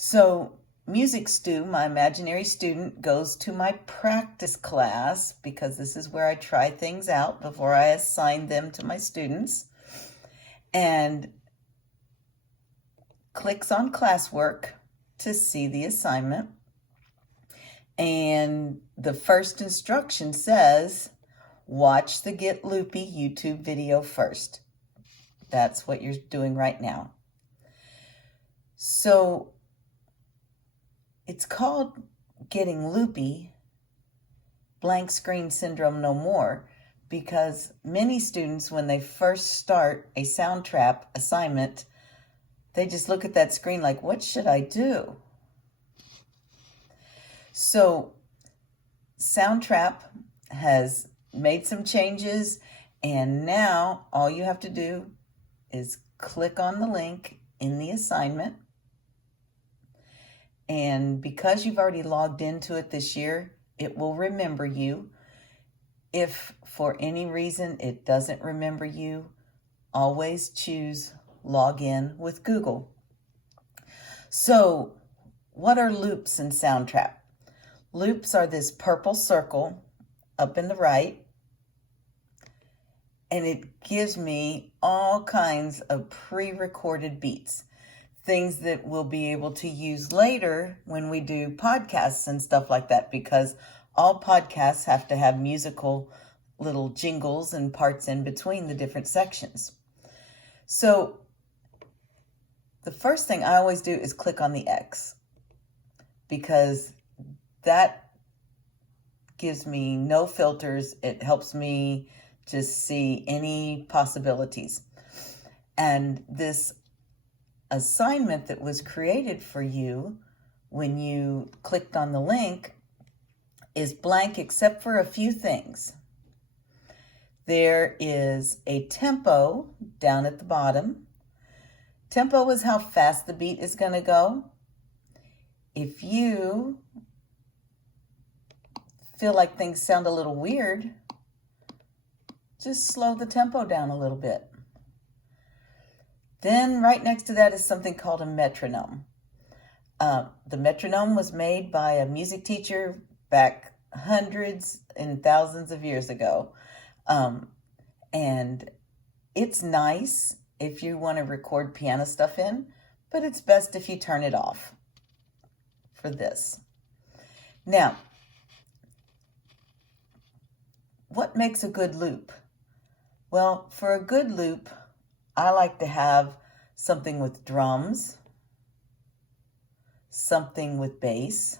So Music Stew, my imaginary student, goes to my practice class because this is where I try things out before I assign them to my students, and clicks on classwork to see the assignment. And the first instruction says, watch the Get Loopy YouTube video first. That's what you're doing right now. So it's called Getting Loopy, Blank Screen Syndrome No More, because many students, when they first start a Soundtrap assignment, they just look at that screen like, what should I do? So Soundtrap has made some changes, and now all you have to do is click on the link in the assignment. And because you've already logged into it this year, it will remember you. If for any reason it doesn't remember you, always choose log in with Google. So what are loops in Soundtrap? Loops are this purple circle up in the right, and it gives me all kinds of pre-recorded beats, things that we'll be able to use later when we do podcasts and stuff like that, because all podcasts have to have musical little jingles and parts in between the different sections. So the first thing I always do is click on the X, because that gives me no filters. It helps me just see any possibilities. And this assignment that was created for you when you clicked on the link is blank except for a few things. There is a tempo down at the bottom. Tempo is how fast the beat is going to go. If you feel like things sound a little weird, just slow the tempo down a little bit. Then right next to that is something called a metronome. The metronome was made by a music teacher back hundreds and thousands of years ago. And it's nice if you want to record piano stuff in, but it's best if you turn it off for this. Now, what makes a good loop? Well, for a good loop, I like to have something with drums, something with bass,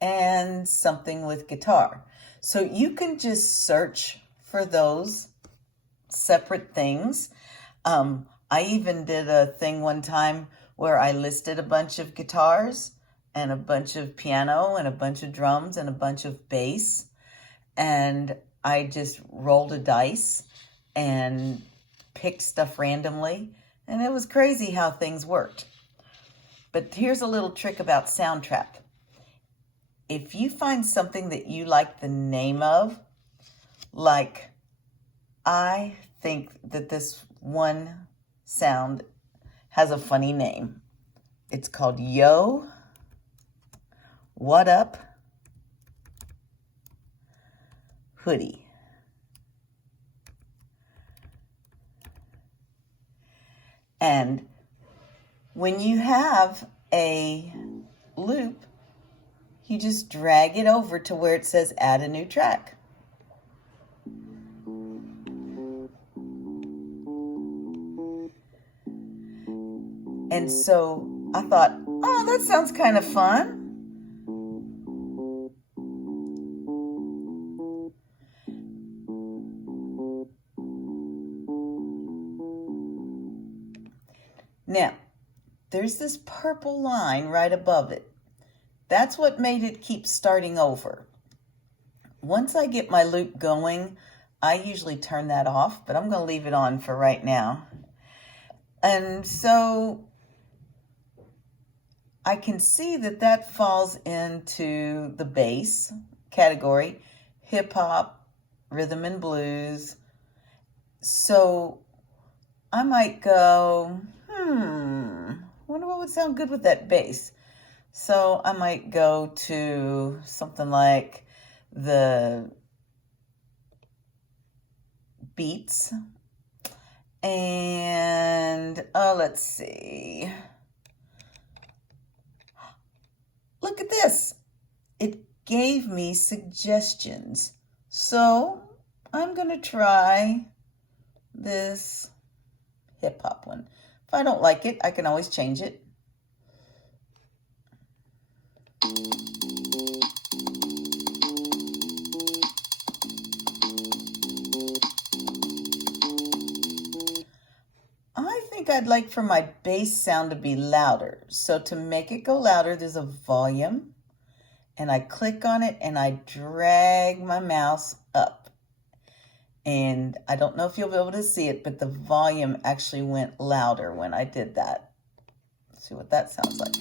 and something with guitar. So you can just search for those separate things. I even did a thing one time where I listed a bunch of guitars and a bunch of piano and a bunch of drums and a bunch of bass, and I just rolled a dice and picked stuff randomly, and it was crazy how things worked. But here's a little trick about Soundtrap. If you find something that you like the name of, like I think that this one sound has a funny name. It's called Yo, What Up, Hoodie. And when you have a loop, you just drag it over to where it says add a new track. And so I thought, oh, that sounds kind of fun. Now, there's this purple line right above it. That's what made it keep starting over. Once I get my loop going, I usually turn that off, but I'm going to leave it on for right now. And so I can see that that falls into the bass category, hip hop, rhythm and blues. So I might go, what would sound good with that bass. So I might go to something like the beats. And let's see. Look at this. It gave me suggestions. So I'm going to try this hip hop one. If I don't like it, I can always change it. I think I'd like for my bass sound to be louder. So to make it go louder, there's a volume, and I click on it and I drag my mouse up. And I don't know if you'll be able to see it, but the volume actually went louder when I did that. Let's see what that sounds like.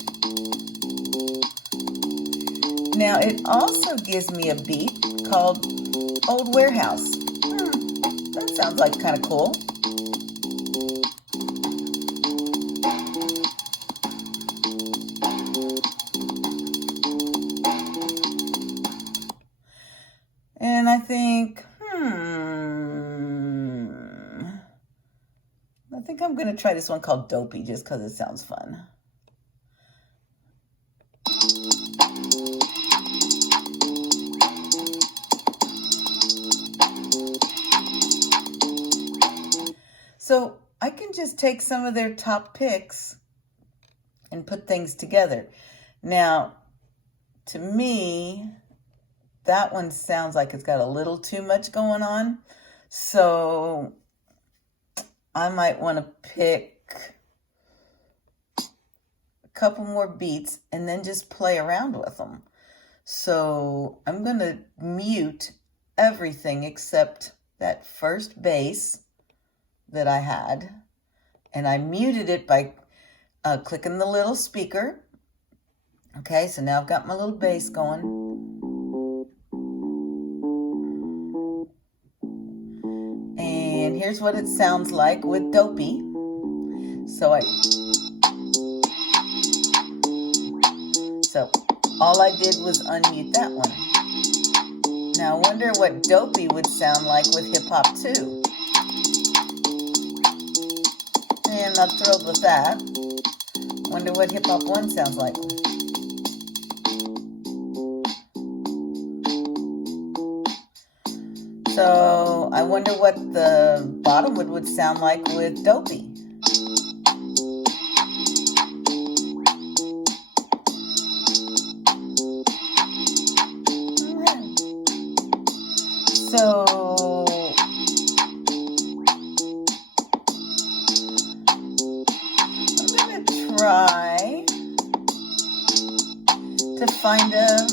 Now it also gives me a beat called Old Warehouse. That sounds like kind of cool. And I think, I think I'm going to try this one called Dopey just because it sounds fun. So I can just take some of their top picks and put things together. Now, to me, that one sounds like it's got a little too much going on. So I might want to pick a couple more beats and then just play around with them. So I'm going to mute everything except that first bass that I had. And I muted it by clicking the little speaker. Okay, so now I've got my little bass going. And here's what it sounds like with Dopey. So all I did was unmute that one. Now I wonder what Dopey would sound like with hip hop too. And I'm not thrilled with that. Wonder what hip hop 1 sounds like. So I wonder what the bottom would sound like with Dopey. So I'm going to try to find a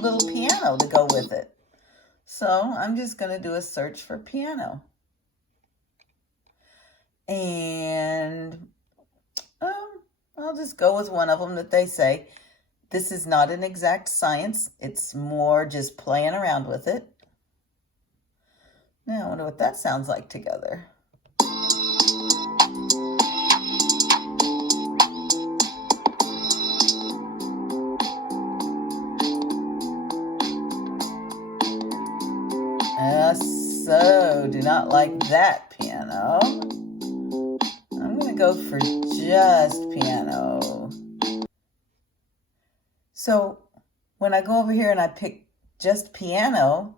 little piano to go with it. So I'm just going to do a search for piano. And I'll just go with one of them that they say. This is not an exact science. It's more just playing around with it. Now I wonder what that sounds like together. So do not like that piano. I'm going to go for just piano. So when I go over here and I pick just piano,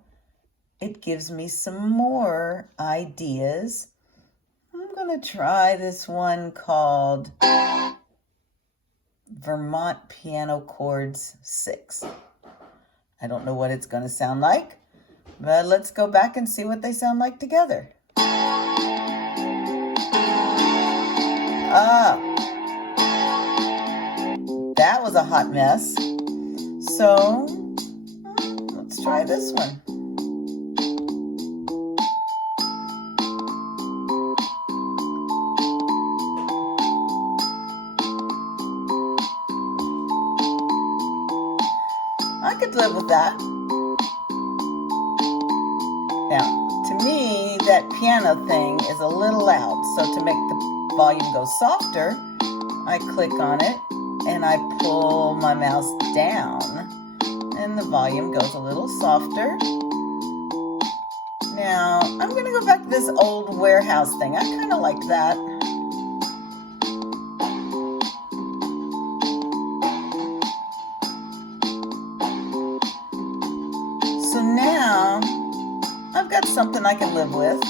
it gives me some more ideas. I'm going to try this one called Vermont Piano Chords 6. I don't know what it's going to sound like, but let's go back and see what they sound like together. That was a hot mess. So let's try this one. I could live with that. Now, to me, that piano thing is a little loud. So to make the volume go softer, I click on it and I pull my mouse down and the volume goes a little softer. Now, I'm going to go back to this old warehouse thing. I kind of like that. So now, I've got something I can live with.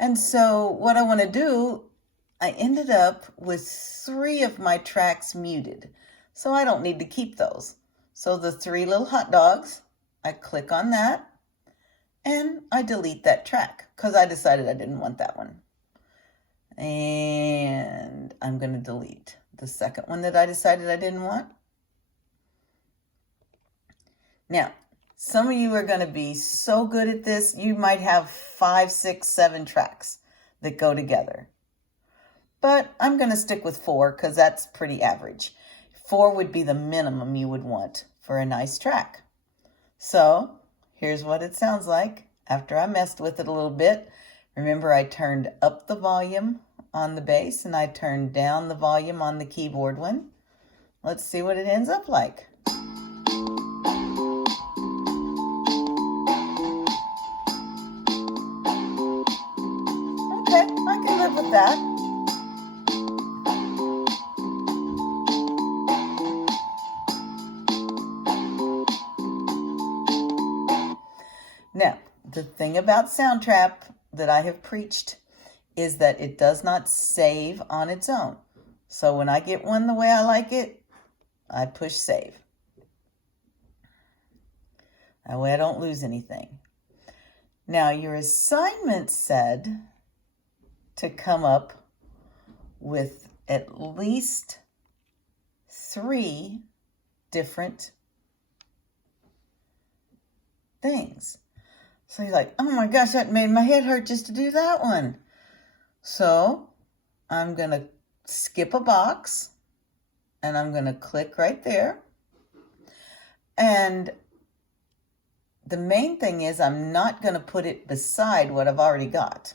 And so what I want to do, I ended up with 3 of my tracks muted. So I don't need to keep those. So the 3 little hot dogs, I click on that and I delete that track because I decided I didn't want that one. And I'm going to delete the second one that I decided I didn't want. Now, some of you are going to be so good at this, you might have 5, 6, 7 tracks that go together. But I'm going to stick with 4 because that's pretty average. 4 would be the minimum you would want for a nice track. So here's what it sounds like after I messed with it a little bit. Remember, I turned up the volume on the bass and I turned down the volume on the keyboard one. Let's see what it ends up like. Okay, I can live with that. Now, the thing about Soundtrap that I have preached is that it does not save on its own. So when I get one the way I like it, I push save. That way I don't lose anything. Now, your assignment said to come up with at least 3 different things. So you're like, oh my gosh, that made my head hurt just to do that one. So I'm going to skip a box and I'm going to click right there. And the main thing is I'm not going to put it beside what I've already got.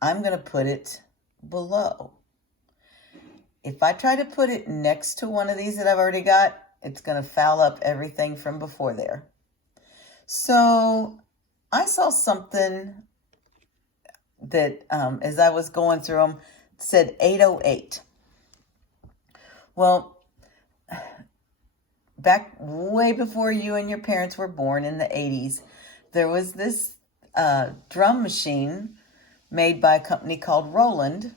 I'm going to put it below. If I try to put it next to one of these that I've already got, it's going to foul up everything from before there. So I saw something that, as I was going through them, said 808. Well, back way before you and your parents were born in the 80s, there was this drum machine made by a company called Roland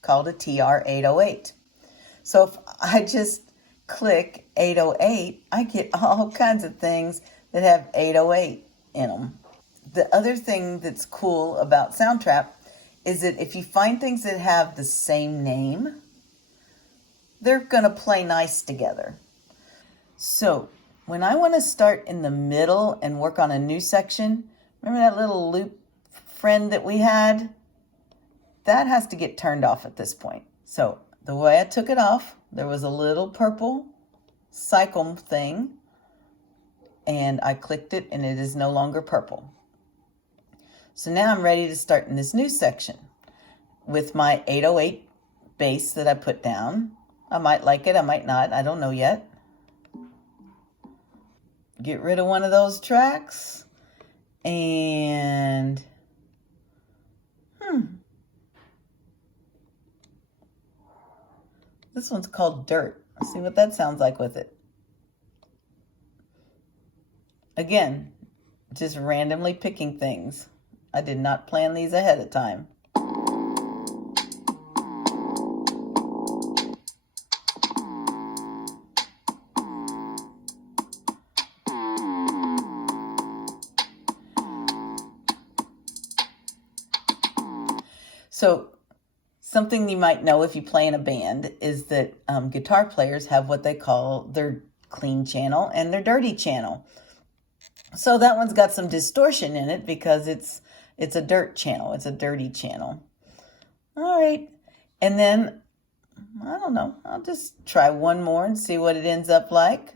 called a TR-808. So if I just click 808, I get all kinds of things that have 808 in them. The other thing that's cool about Soundtrap is that if you find things that have the same name, they're going to play nice together. So when I want to start in the middle and work on a new section, remember that little loop friend that we had? That has to get turned off at this point. So the way I took it off, there was a little purple cycle thing, and I clicked it and it is no longer purple. So now I'm ready to start in this new section with my 808 bass that I put down. I might like it, I might not, I don't know yet. Get rid of one of those tracks and this one's called Dirt. Let's see what that sounds like with it. Again, just randomly picking things. I did not plan these ahead of time. So something you might know if you play in a band is that guitar players have what they call their clean channel and their dirty channel. So that one's got some distortion in it because it's a dirt channel. It's a dirty channel. All right. And then, I don't know, I'll just try one more and see what it ends up like.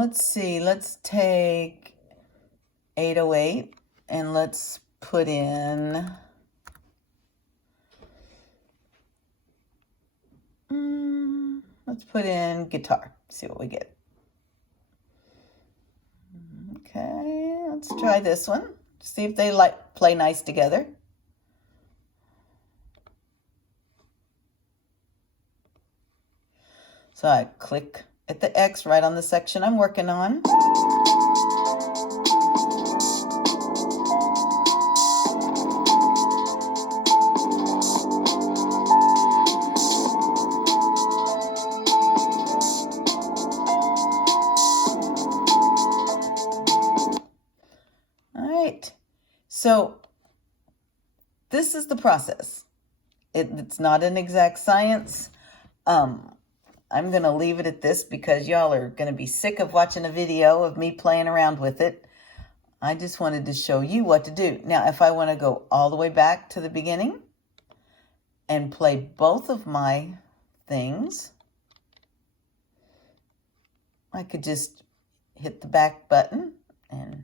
let's see, let's take 808 and let's put in guitar, see what we get. Okay, let's try this one, see if they play nice together. So I click at the X right on the section I'm working on. All right, so this is the process. It's not an exact science. I'm going to leave it at this because y'all are going to be sick of watching a video of me playing around with it. I just wanted to show you what to do. Now, if I want to go all the way back to the beginning and play both of my things, I could just hit the back button and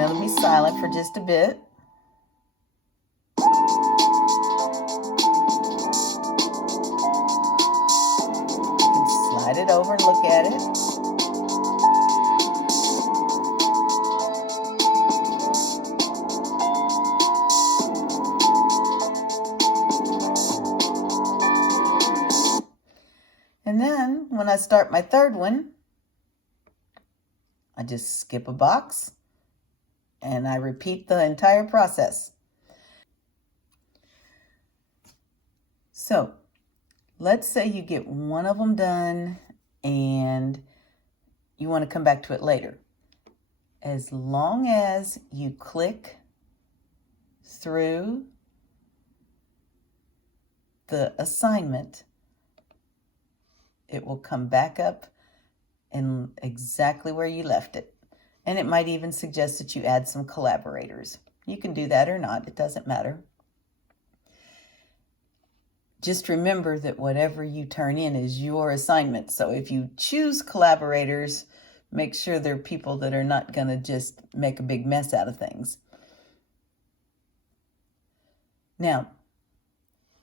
it'll be silent for just a bit. You can slide it over and look at it. And then when I start my third one, I just skip a box and I repeat the entire process. So let's say you get one of them done and you want to come back to it later. As long as you click through the assignment, it will come back up in exactly where you left it. And it might even suggest that you add some collaborators. You can do that or not, it doesn't matter. Just remember that whatever you turn in is your assignment. So if you choose collaborators, make sure they're people that are not going to just make a big mess out of things. Now,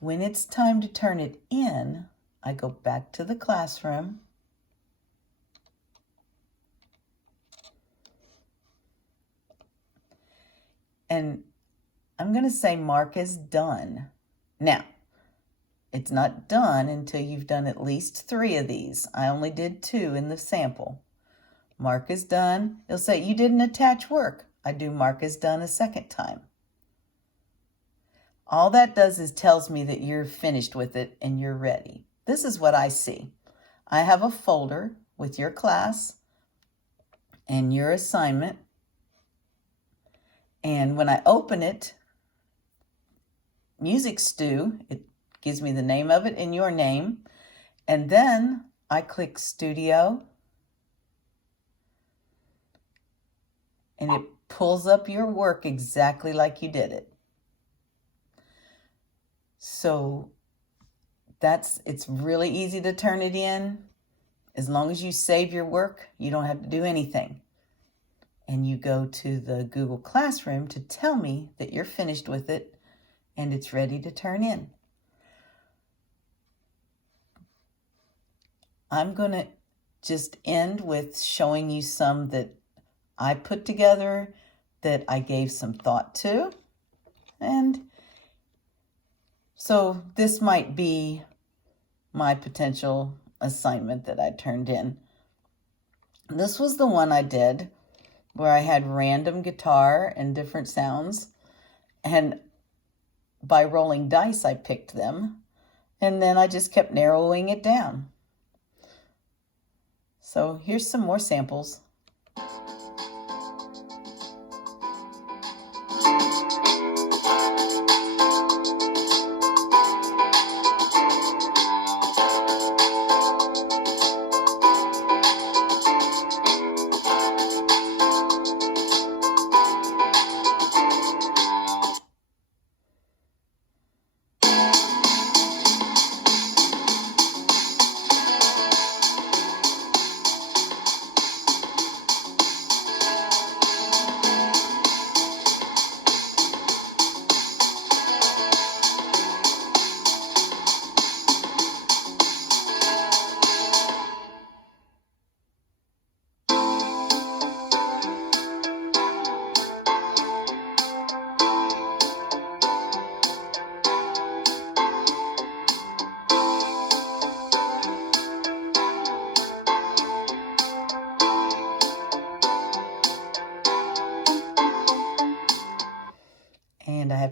when it's time to turn it in, I go back to the classroom. And I'm going to say mark as done. Now, it's not done until you've done at least 3 of these. I only did 2 in the sample. Mark as done. It'll say you didn't attach work. I do mark as done a second time. All that does is tells me that you're finished with it and you're ready. This is what I see. I have a folder with your class and your assignment. And when I open it, Music Stew, it gives me the name of it and your name. And then I click Studio. And it pulls up your work exactly like you did it. So it's really easy to turn it in. As long as you save your work, you don't have to do anything. And you go to the Google Classroom to tell me that you're finished with it and it's ready to turn in. I'm going to just end with showing you some that I put together that I gave some thought to. And so this might be my potential assignment that I turned in. This was the one I did where I had random guitar and different sounds. And by rolling dice, I picked them. And then I just kept narrowing it down. So here's some more samples.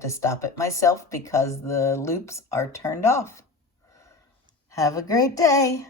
to stop it myself because the loops are turned off. Have a great day.